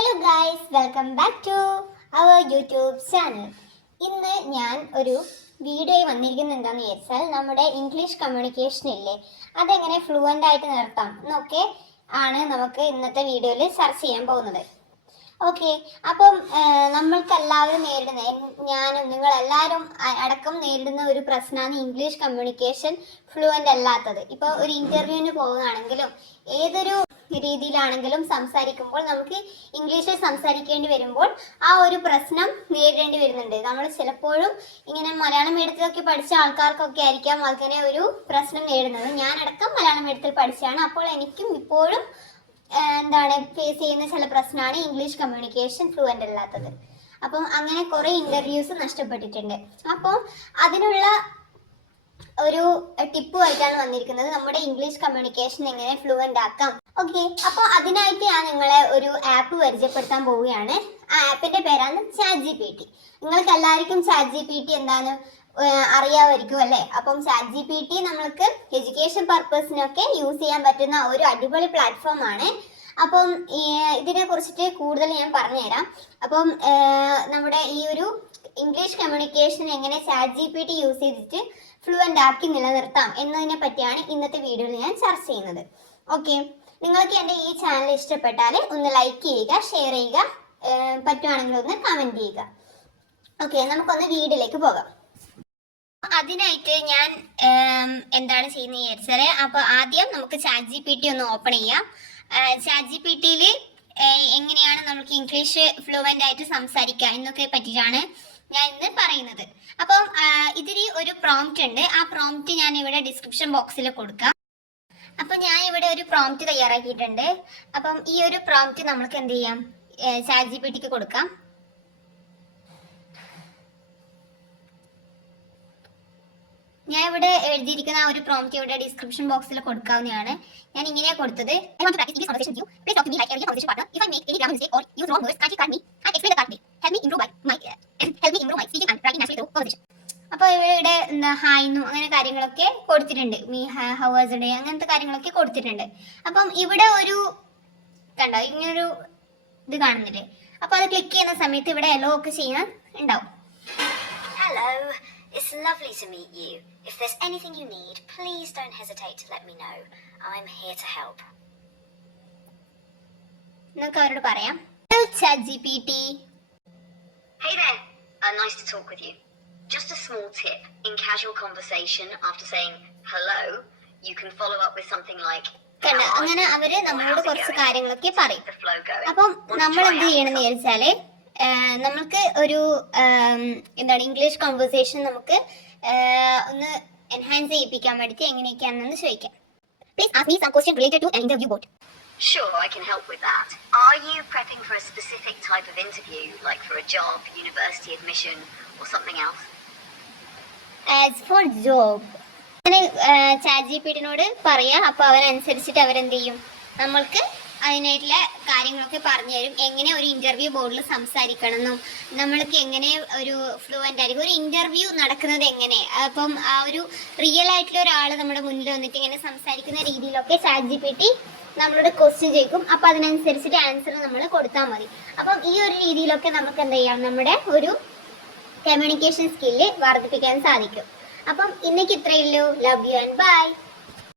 Hello guys, welcome back to our YouTube channel. ഇന്ന് ഞാൻ ഒരു വീഡിയോ വന്നിരിക്കുന്നത് എന്താണെന്ന് വിചാരിച്ചാൽ നമ്മുടെ ഇംഗ്ലീഷ് കമ്മ്യൂണിക്കേഷൻ ഇല്ലേ, അതെങ്ങനെ ഫ്ലുവൻ്റ് ആയിട്ട് നിർത്താം എന്നൊക്കെ ആണ് നമുക്ക് ഇന്നത്തെ വീഡിയോയിൽ ചർച്ച ചെയ്യാൻ പോകുന്നത്. ഓക്കെ, അപ്പം നമ്മൾക്ക് എല്ലാവരും നേരിടുന്ന, ഞാനും നിങ്ങളെല്ലാവരും അടക്കം നേരിടുന്ന ഒരു പ്രശ്നമാണ് ഇംഗ്ലീഷ് കമ്മ്യൂണിക്കേഷൻ ഫ്ലുവൻ്റ് അല്ലാത്തത്. ഇപ്പോൾ ഒരു ഇൻ്റർവ്യൂവിന് പോവുകയാണെങ്കിലും ഏതൊരു രീതിയിലാണെങ്കിലും സംസാരിക്കുമ്പോൾ നമുക്ക് ഇംഗ്ലീഷിൽ സംസാരിക്കേണ്ടി വരുമ്പോൾ ആ ഒരു പ്രശ്നം നേരിടേണ്ടി വരുന്നുണ്ട്. നമ്മൾ ചിലപ്പോഴും ഇങ്ങനെ മലയാളം മീഡിയത്തിലൊക്കെ പഠിച്ച ആൾക്കാർക്കൊക്കെ ആയിരിക്കാം അങ്ങനെ ഒരു പ്രശ്നം നേരിടുന്നത്. ഞാനടക്കം മലയാളം മീഡിയത്തിൽ പഠിച്ചതാണ്. അപ്പോൾ എനിക്കും ഇപ്പോഴും ഫേസ് ചെയ്യുന്ന ചില പ്രശ്നമാണ് ഇംഗ്ലീഷ് കമ്മ്യൂണിക്കേഷൻ ഫ്ലുവൻ്റ് അല്ലാത്തത്. അപ്പം അങ്ങനെ കുറേ ഇൻ്റർവ്യൂസ് നഷ്ടപ്പെട്ടിട്ടുണ്ട്. അപ്പോൾ അതിനുള്ള ഒരു ടിപ്പുമായിട്ടാണ് വന്നിരിക്കുന്നത്, നമ്മുടെ ഇംഗ്ലീഷ് കമ്മ്യൂണിക്കേഷൻ എങ്ങനെ ഫ്ലുവൻ്റ് ആക്കാം. ഓക്കെ, അപ്പോൾ അതിനായിട്ട് ഞാൻ നിങ്ങളെ ഒരു ആപ്പ് പരിചയപ്പെടുത്താൻ പോവുകയാണ്. ആ ആപ്പിന്റെ പേരാണ് ChatGPT. നിങ്ങൾക്ക് എല്ലാവർക്കും ChatGPT എന്താണ് അറിയാമായിരിക്കും അല്ലേ? അപ്പം ChatGPT നമ്മൾക്ക് എഡ്യൂക്കേഷൻ പർപ്പസിനൊക്കെ യൂസ് ചെയ്യാൻ പറ്റുന്ന ഒരു അടിപൊളി പ്ലാറ്റ്ഫോം ആണ്. അപ്പം ഇതിനെ കുറിച്ചിട്ട് കൂടുതൽ ഞാൻ പറഞ്ഞുതരാം. അപ്പം നമ്മുടെ ഈ ഒരു ഇംഗ്ലീഷ് കമ്മ്യൂണിക്കേഷൻ എങ്ങനെ ChatGPT യൂസ് ചെയ്തിട്ട് ഫ്ലുവൻ്റ് ആക്കി നിലനിർത്താം എന്നതിനെ പറ്റിയാണ് ഇന്നത്തെ വീഡിയോയിൽ ഞാൻ ചർച്ച ചെയ്യുന്നത്. ഓക്കെ, നിങ്ങൾക്ക് എൻ്റെ ഈ ചാനൽ ഇഷ്ടപ്പെട്ടാൽ ഒന്ന് ലൈക്ക് ചെയ്യുക, ഷെയർ ചെയ്യുക, പറ്റുവാണെങ്കിൽ ഒന്ന് കമൻറ്റ് ചെയ്യുക. ഓക്കെ, നമുക്കൊന്ന് വീഡിയോയിലേക്ക് പോകാം. അതിനായിട്ട് ഞാൻ എന്താണ് ചെയ്യുന്നത് വിചാരിച്ചാൽ, അപ്പോൾ ആദ്യം നമുക്ക് ChatGPT ഒന്ന് ഓപ്പൺ ചെയ്യാം. ChatGPTയിൽ എങ്ങനെയാണ് നമുക്ക് ഇംഗ്ലീഷ് ഫ്ലുവൻ്റ് ആയിട്ട് സംസാരിക്കുക എന്നൊക്കെ പറ്റിയിട്ടാണ് ഞാൻ ഇന്ന് പറയുന്നത്. അപ്പം ഇതിൽ ഒരു പ്രോംപ്റ്റ് ഉണ്ട്. ആ പ്രോംപ്റ്റ് ഞാൻ ഇവിടെ ഡിസ്ക്രിപ്ഷൻ ബോക്സിൽ കൊടുക്കാം. അപ്പം ഞാൻ ഇവിടെ ഒരു പ്രോംപ്റ്റ് തയ്യാറാക്കിയിട്ടുണ്ട്. അപ്പം ഈ ഒരു പ്രോംപ്റ്റ് നമുക്ക് എന്ത് ചെയ്യാം, ChatGPTക്ക് കൊടുക്കാം. ഞാൻ ഇവിടെ എഴുതിയിരിക്കുന്ന ആ ഒരു പ്രോംപ്റ്റ് ഇവിടെ ഡിസ്ക്രിപ്ഷൻ ബോക്സിൽ കൊടുക്കാവുന്നതാണ്. ഞാൻ ഇങ്ങനെയാണ് കൊടുത്തത്. അപ്പോൾ ഇവിടെ എന്താ ഹായ്ന്നും അങ്ങനെ കാര്യങ്ങളൊക്കെ കൊടുത്തിട്ടുണ്ട്. മീ ഹൗ വാസ് ഡേ അങ്ങനത്തെ കാര്യങ്ങളൊക്കെ കൊടുത്തിട്ടുണ്ട്. അപ്പം ഇവിടെ ഒരു കണ്ടോ ഇങ്ങനൊരു ഇത് കാണുന്നില്ലേ? അപ്പോൾ അത് ക്ലിക്ക് ചെയ്യുന്ന സമയത്ത് ഇവിടെ എലോ ഒക്കെ ചെയ്യാൻ ഉണ്ടാവും. Hello, it's lovely to meet you. If there's anything you need, please don't hesitate to let me know. I'm here to help. നമുക്ക് അവരോട് പറയാം. Hello ChatGPT. Hey there, nice to talk with you. Just a small tip, in casual conversation after saying hello, you can follow up with something like അങ്ങനെ അവര് നമ്മളോട് കുറച്ച് കാര്യങ്ങളൊക്കെ പറയും. അപ്പം നമ്മൾ എന്ത് ചെയ്യണമെന്ന് വിചാരിച്ചാല് നമുക്ക് ഒരു എന്താണ് ഇംഗ്ലീഷ് കോൺവെർസേഷൻ നമുക്ക് ഒന്ന് എൻഹാൻസ് ചെയ്യിപ്പിക്കാൻ വേണ്ടിയിട്ട് എങ്ങനെയൊക്കെയാണെന്ന് ചോദിക്കാം. Please ask me some question related to an interview board. Sure, I can help with that. Are you prepping for a specific type of interview, like for a job, university admission, or something else? As for job, അങ്ങനെ ChatGPTനോട് പറയാം. അപ്പോൾ അവരനുസരിച്ചിട്ട് അവരെന്ത് ചെയ്യും, നമ്മൾക്ക് അതിനായിട്ടുള്ള കാര്യങ്ങളൊക്കെ പറഞ്ഞു തരും. എങ്ങനെ ഒരു ഇൻ്റർവ്യൂ ബോർഡിൽ സംസാരിക്കണം എന്നും നമ്മൾക്ക് എങ്ങനെ ഒരു ഫ്ലുവൻ്റ് ആയിരിക്കും ഒരു ഇൻ്റർവ്യൂ നടക്കുന്നത് എങ്ങനെ. അപ്പം ആ ഒരു റിയൽ ആയിട്ടുള്ള ഒരാൾ നമ്മുടെ മുന്നിൽ വന്നിട്ട് ഇങ്ങനെ സംസാരിക്കുന്ന രീതിയിലൊക്കെ ChatGPT നമ്മളോട് ക്വസ്റ്റ്യൻ ചോദിക്കും. അപ്പം അതിനനുസരിച്ചിട്ട് ആൻസർ നമ്മൾ കൊടുത്താൽ മതി. അപ്പം ഈ ഒരു രീതിയിലൊക്കെ നമുക്ക് എന്ത് ചെയ്യാം, നമ്മുടെ ഒരു കമ്മ്യൂണിക്കേഷൻ സ്കില്ല് വർദ്ധിപ്പിക്കാൻ സാധിക്കും. അപ്പം ഇന്നേക്ക് ഇത്രയേ ഉള്ളൂ. Love you and by.